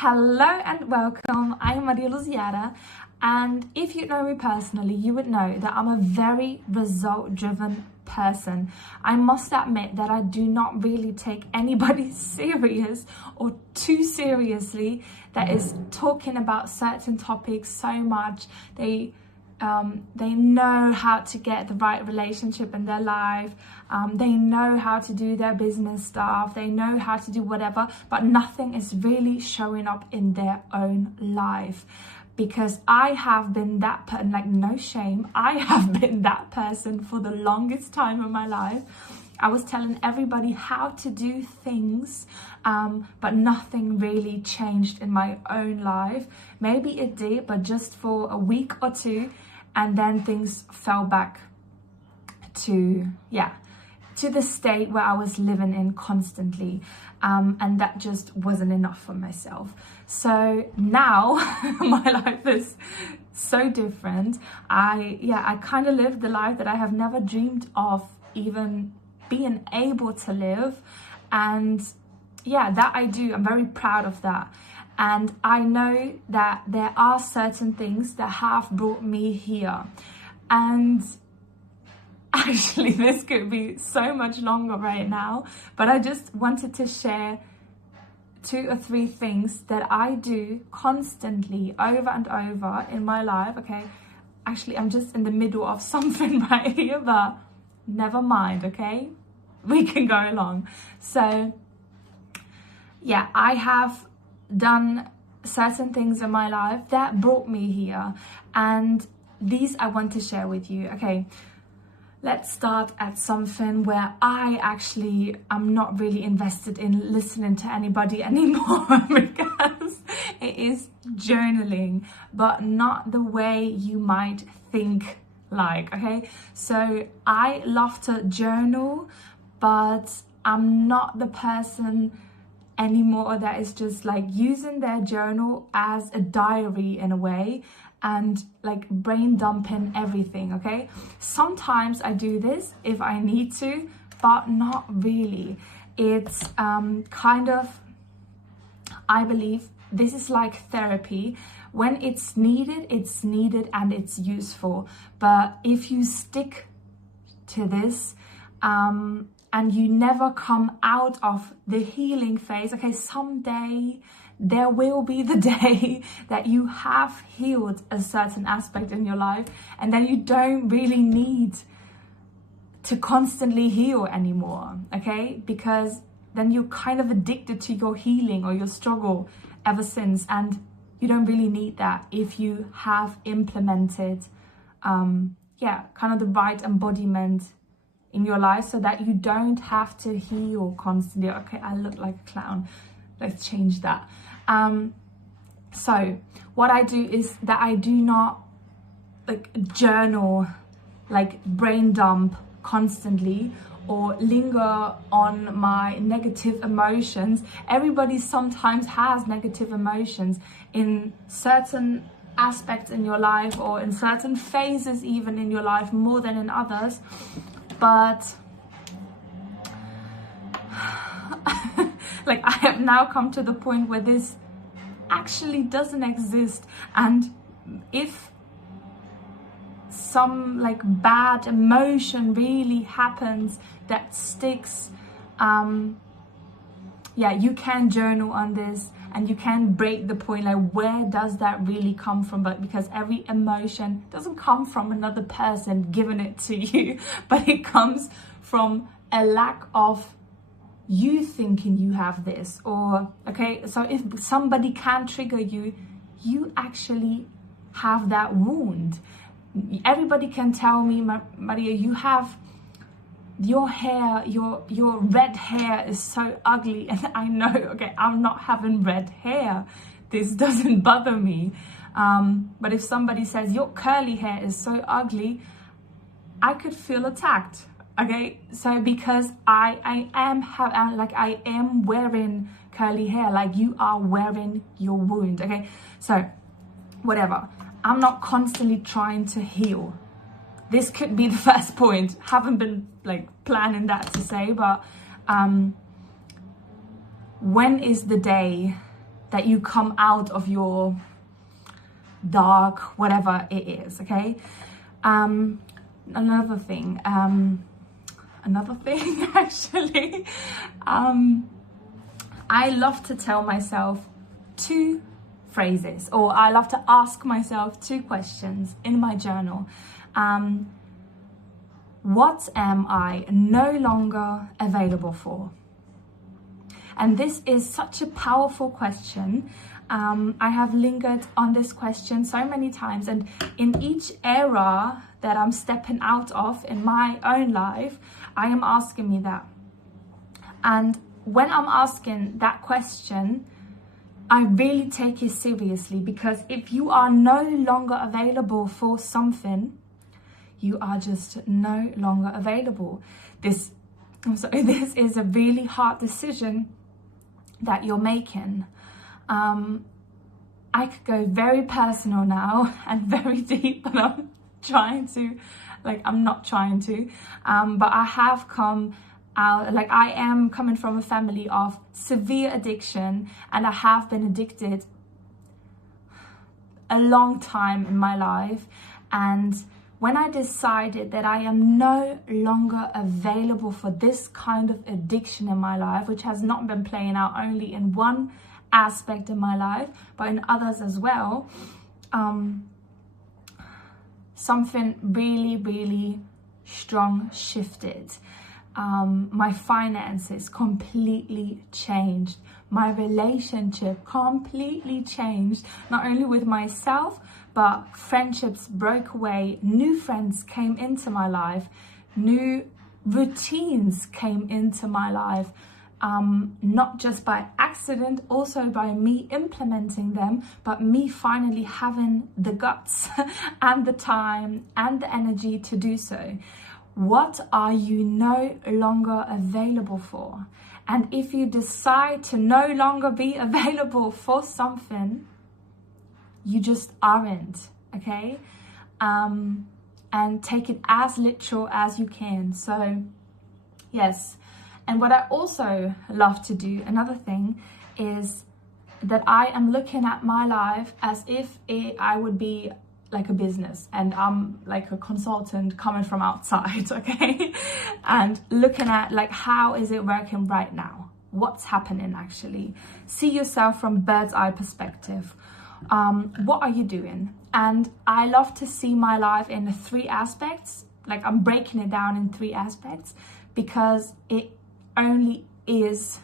Hello and welcome. I'm Maria Luziara, and if you know me personally, you would know that I'm a very result-driven person. I must admit that I do not really take anybody serious or too seriously that is talking about certain topics so much. They know how to get the right relationship in their life. They know how to do their business stuff. They know how to do whatever, but nothing is really showing up in their own life. Because I have been that person, like no shame, I have been that person for the longest time in my life. I was telling everybody how to do things, but nothing really changed in my own life. Maybe it did, but just for a week or two, and then things fell back to the state where I was living in constantly, and that just wasn't enough for myself. So now my life is so different. I kind of live the life that I have never dreamed of even being able to live, and that I do. I'm very proud of that. And I know that there are certain things that have brought me here. And actually, this could be so much longer right now, but I just wanted to share 2 or 3 things that I do constantly over and over in my life. Okay, actually, I'm just in the middle of something right here, but never mind, okay? We can go along. So, I have done certain things in my life that brought me here, and these I want to share with you. Okay, let's start at something where I actually am not really invested in listening to anybody anymore because it is journaling, but not the way you might think like. Okay, so I love to journal, but I'm not the person anymore that is just like using their journal as a diary in a way and like brain dumping everything. Okay, sometimes I do this if I need to, but not really. It's kind of, I believe this is like therapy. When it's needed and it's useful. But if you stick to this and you never come out of the healing phase, okay, someday there will be the day that you have healed a certain aspect in your life, and then you don't really need to constantly heal anymore, okay? Because then you're kind of addicted to your healing or your struggle ever since, and you don't really need that if you have implemented kind of the right embodiment in your life, so that you don't have to heal constantly. Okay, I look like a clown. Let's change that. So what I do is that I do not like journal, like brain dump constantly or linger on my negative emotions. Everybody sometimes has negative emotions in certain aspects in your life or in certain phases even in your life, more than in others. But like I have now come to the point where this actually doesn't exist, and if some like bad emotion really happens that sticks, you can journal on this and you can break the point, like where does that really come from? But because every emotion doesn't come from another person giving it to you, but it comes from a lack of you thinking you have this. Or okay, so if somebody can trigger you, you actually have that wound. Everybody can tell me, Maria, you have your hair, your red hair is so ugly, and I know, okay, I'm not having red hair, this doesn't bother me, but if somebody says your curly hair is so ugly, I could feel attacked. Okay, so because I am wearing curly hair, like you are wearing your wound. Okay, so whatever, I'm not constantly trying to heal. This could be the first point. Haven't been like planning that to say, but when is the day that you come out of your dark, whatever it is, okay? Another thing actually, I love to tell myself 2 phrases, or I love to ask myself 2 questions in my journal. What am I no longer available for? And this is such a powerful question. I have lingered on this question so many times, and in each era that I'm stepping out of in my own life, I am asking me that. And when I'm asking that question, I really take it seriously, because if you are no longer available for something, you are just no longer available. This is a really hard decision that you're making. I could go very personal now and very deep, but I'm not trying to, but I have come out, like I am coming from a family of severe addiction, and I have been addicted a long time in my life. And when I decided that I am no longer available for this kind of addiction in my life, which has not been playing out only in one aspect in my life, but in others as well, something really, really strong shifted. My finances completely changed. My relationship completely changed, not only with myself, but friendships broke away. New friends came into my life. New routines came into my life. Not just by accident, also by me implementing them, but me finally having the guts and the time and the energy to do so. What are you no longer available for? And if you decide to no longer be available for something, you just aren't, okay? And take it as literal as you can. So, yes. And what I also love to do, another thing, is that I am looking at my life as if I would be like a business, and I'm like a consultant coming from outside, okay? And looking at like, how is it working right now? What's happening actually? See yourself from bird's eye perspective. What are you doing? And I love to see my life in 3 aspects. Like, I'm breaking it down in 3 aspects, because it only is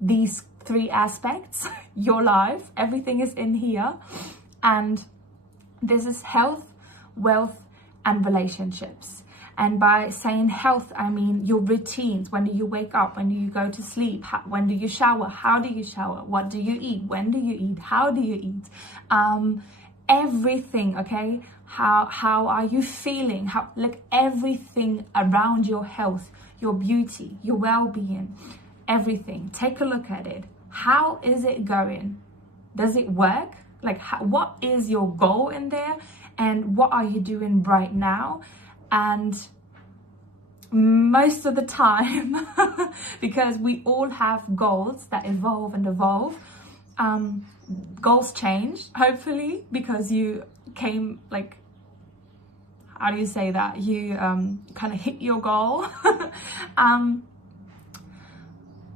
these 3 aspects, your life, everything is in here. And this is health, wealth, and relationships. And by saying health, I mean your routines. When do you wake up? When do you go to sleep? When do you shower? How do you shower? What do you eat? When do you eat? How do you eat? Everything, okay? How are you feeling? Like everything around your health, your beauty, your well-being, everything. Take a look at it. How is it going? Does it work? Like, what is your goal in there? And what are you doing right now? And most of the time, because we all have goals that evolve and evolve, goals change, hopefully, because you came, like, how do you say that? You kind of hit your goal.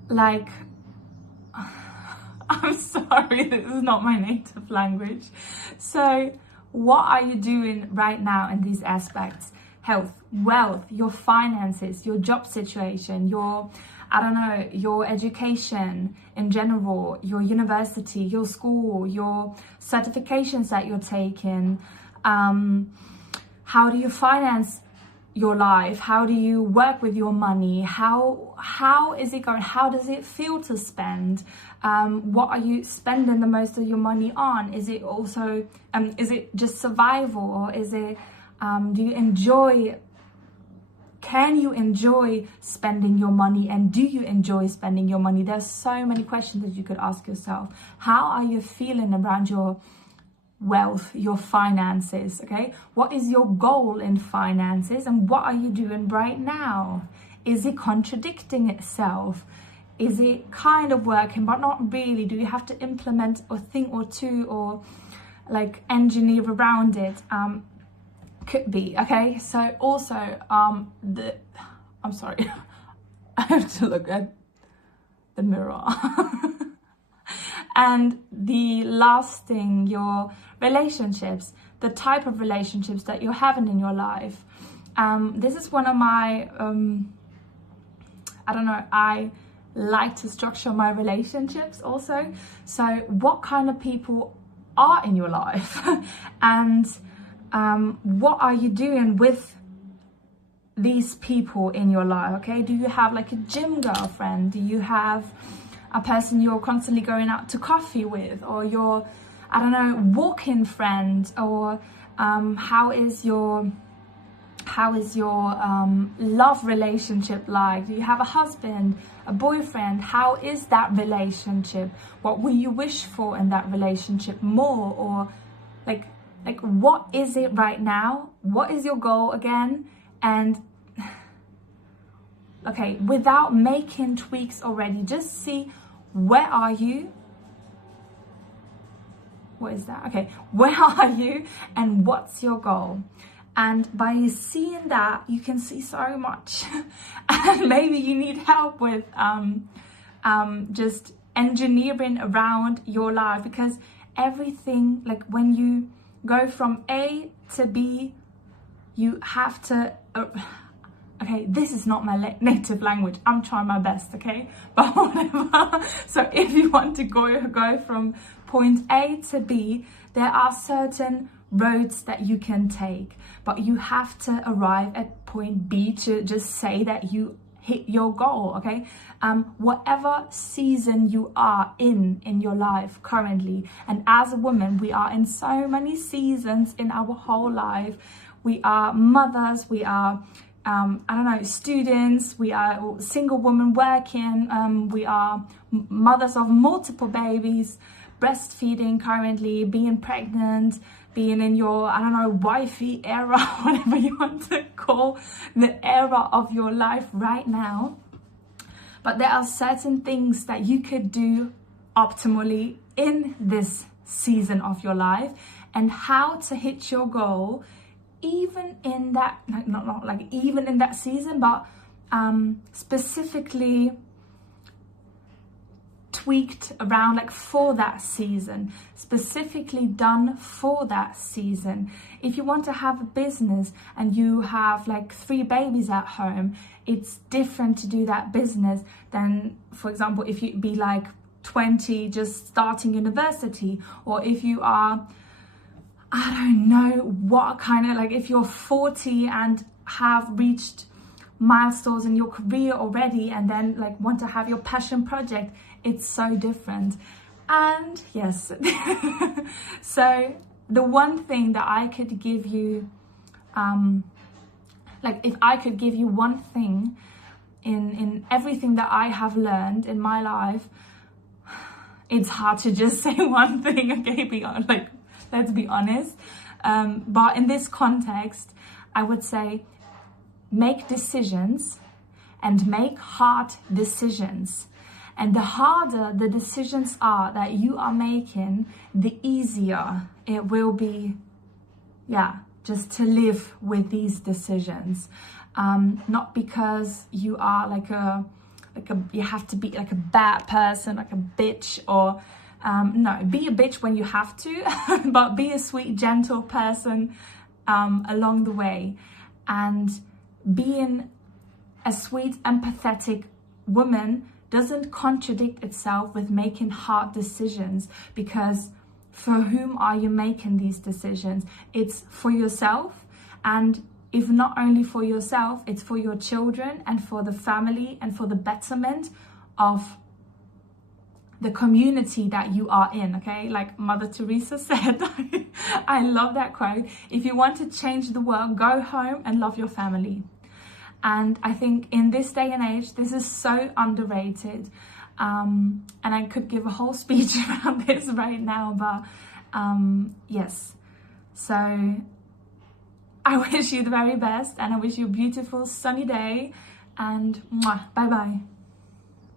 Like, I'm sorry, this is not my native language. So what are you doing right now in these aspects? Health, wealth, your finances, your job situation, your, I don't know, your education in general, your university, your school, your certifications that you're taking. How do you finance your life? How do you work with your money? How is it going? How does it feel to spend? What are you spending the most of your money on? Is it also is it just survival, or is it do you enjoy, can you enjoy spending your money, and do you enjoy spending your money? There's so many questions that you could ask yourself. How are you feeling around your wealth, your finances? Okay, what is your goal in finances, and what are you doing right now? Is it contradicting itself? Is it kind of working but not really? Do you have to implement a thing or two, or like engineer around it? Could be, okay? So also I'm sorry, I have to look at the mirror. And the last thing, your relationships, the type of relationships that you're having in your life. This is one of my, I don't know, I like to structure my relationships also. So what kind of people are in your life? And what are you doing with these people in your life, okay? Do you have like a gym girlfriend? Do you have a person you're constantly going out to coffee with, or your, I don't know, walk-in friend? Or how is your love relationship like? Do you have a husband, a boyfriend? How is that relationship? What will you wish for in that relationship more? Or like what is it right now? What is your goal again? And okay, without making tweaks already, just see, where are you? What is that? Okay, where are you and what's your goal? And by seeing that, you can see so much. And maybe you need help with just engineering around your life, because everything, like when you go from A to B, you have to okay, this is not my native language. I'm trying my best, okay? But whatever. So if you want to go from point A to B, there are certain roads that you can take, but you have to arrive at point B to just say that you hit your goal, okay? Whatever season you are in your life currently, and as a woman, we are in so many seasons in our whole life. We are mothers, we are I don't know, students, we are single women working, we are mothers of multiple babies, breastfeeding currently, being pregnant, being in your, I don't know, wifey era, whatever you want to call the era of your life right now. But there are certain things that you could do optimally in this season of your life, and how to hit your goal even in that, not like even in that season, but specifically tweaked around, like for that season, specifically done for that season. If you want to have a business and you have like 3 babies at home, it's different to do that business than, for example, if you be like 20 just starting university, or if you are, I don't know what kind of, like if you're 40 and have reached milestones in your career already, and then like want to have your passion project, it's so different. And yes, so the one thing that I could give you, like if I could give you one thing in everything that I have learned in my life, it's hard to just say one thing, okay? Let's be honest. But in this context, I would say make decisions, and make hard decisions. And the harder the decisions are that you are making, the easier it will be, just to live with these decisions. Not because you are you have to be like a bad person, like a bitch, or no, be a bitch when you have to, but be a sweet, gentle person along the way. And being a sweet, empathetic woman doesn't contradict itself with making hard decisions, because for whom are you making these decisions? It's for yourself, and if not only for yourself, it's for your children and for the family and for the betterment of the community that you are in, okay? Like Mother Teresa said, I love that quote. If you want to change the world, go home and love your family. And I think in this day and age, this is so underrated. And I could give a whole speech around this right now, but yes. So I wish you the very best, and I wish you a beautiful sunny day, and mwah, bye bye.